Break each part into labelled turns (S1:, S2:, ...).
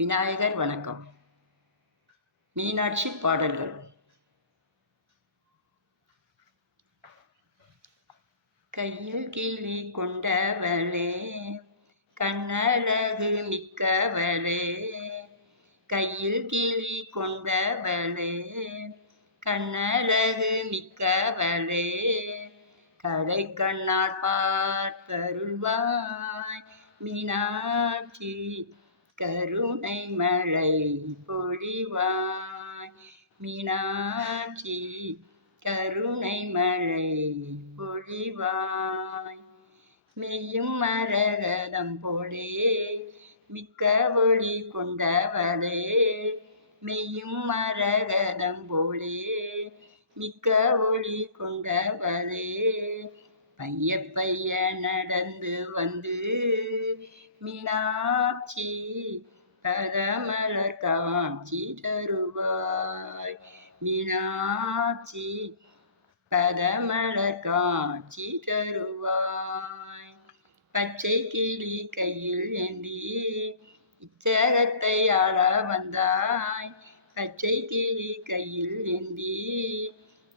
S1: விநாயகர் வணக்கம். மீனாட்சி பாடல்கள். கையில் கிளி கொண்டவளே கண்ணழகு மிக்கவளே. கையில் கிளி கொண்டவளே கண்ணழகு மிக்கவளே. கடை கண்ணால் பார்த்தருள்வாய் மீனாட்சி கருணை மழை பொழிவாய். மீனாட்சி கருணை மழை பொழிவாய். மெய்யும் மரகதம் போலே மிக்க ஒளி கொண்டவளே. மெய்யும் மரகதம் போலே மிக்க ஒளி கொண்டவளே. பைய பைய நடந்து வந்து மீனாட்சி பதமலர் காட்சி தருவாய். மீனாட்சி பதமலர் காட்சி தருவாய். பச்சை கிளி கையில் ஏந்தி இச்சகத்தை ஆள வந்தாய். பச்சை கிளி கையில் ஏந்தி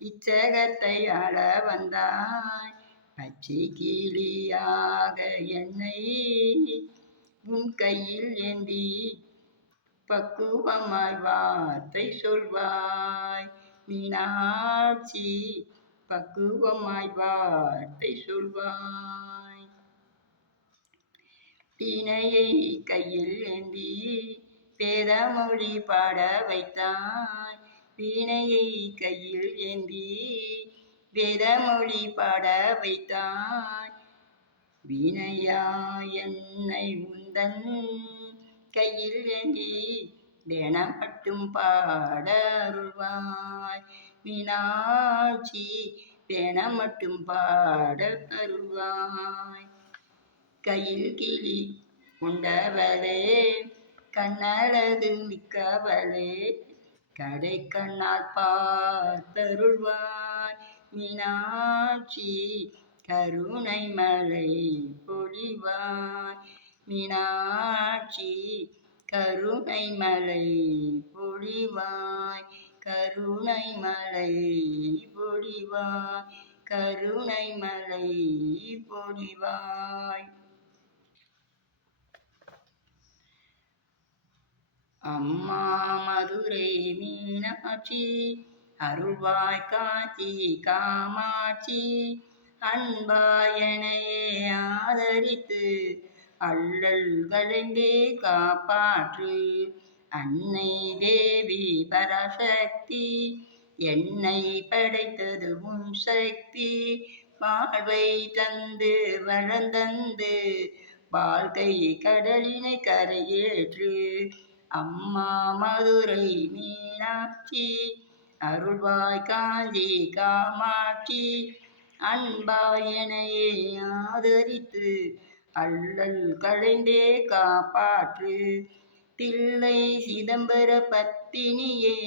S1: இச்சகத்தை ஆள வந்தாய். பச்சை கிளியாக என்னை உன் கையில் ஏந்தி பக்குவமாய் வார்த்தை சொல்வாய். மீனாட்சி பக்குவமாய் வார்த்தை சொல்வாய். வீணையை கையில் ஏந்தி பேரமொழி பாட வைத்தாய். வீணையை கையில் ஏந்தி வேதமொழி பாட வைத்தாய். வீணையா என்னை தன் கையில் ஏந்தி தினம் மட்டும் பாடருள்வாய். மீனாட்சி தினம் மட்டும் பாட அருள்வாய் கையில் கிளி கொண்டவளே கண்ணழகு மிக்கவளே கடை கண்ணால் பார்த்தருள்வாய். மீனாட்சி கருணை மழை பொழிவாய். மீனாட்சி கருணை மலை பொழிவாய் கருணை மலை பொழிவாய் கருணை மலை பொழிவாய். அம்மா மதுரை மீனாட்சி அருள்வாய் காட்சி காமாட்சி அன்பாயனையே ஆதரித்து அல்லல் கலைந்தே காப்பாற்று. அன்னை தேவி பரசக்தி என்னை படைத்தது உன் சக்தி. வாழ்வை தந்து வளர்ந்தந்து வாழ்க்கை கடலினை கரையேற்று. அம்மா மதுரை மீனாட்சி அருள்வாய் காஞ்சி காமாட்சி. அன்பாயனையே ஆதரித்து அல்லல் களைந்தே காப்பாற்று. தில்லை சிதம்பர பத்தினியே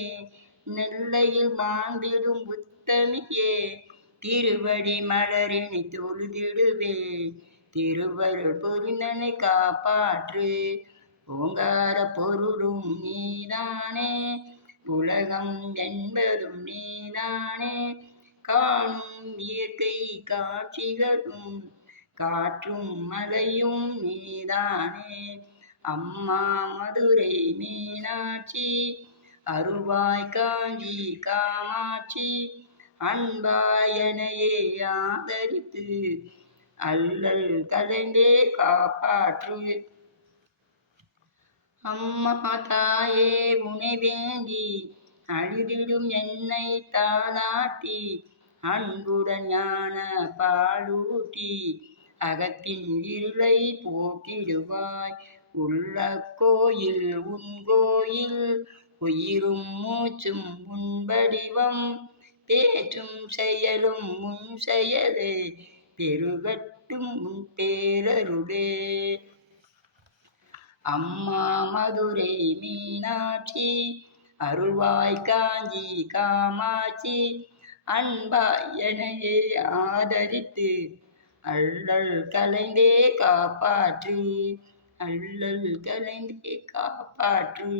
S1: நெல்லையில் மாந்திடும் புத்தமியே திருவடி மலரினை தொழுதிடுவே. திருவருள் பொருந்தனை காப்பாற்று. ஓங்கார பொருளும் நீதானே உலகம் என்பதும் நீதானே. காணும் இயற்கை காட்சிகளும் காற்றும் மழையும் நீதானே. அம்மா மதுரை மீனாட்சி அருவாய் காஞ்சி காமாட்சி அன்பாயனையே ஆதரித்து அல்லல் கலைந்தே காப்பாற்று. அம்மா தாயே உனை வேண்டி அழுதிடும் என்னை தாளாட்டி அன்புடன் ஞான பாலூட்டி அகத்தின் இருளை போக்கிடுவாய் உள்ள கோயில் உன் கோயில் உயிரும் மூச்சும் உன் வடிவம். பேச்சும் செயலும் உன் செயலே பெருகட்டும் உன் பேரருளே. அம்மா மதுரை மீனாட்சி அருள்வாய் காஞ்சி காமாட்சி அன்பாய் எனையே ஆதரித்து அல்லல் கலைந்தே காப்பாற்று. அல்லல் கலைந்தே காப்பாற்று.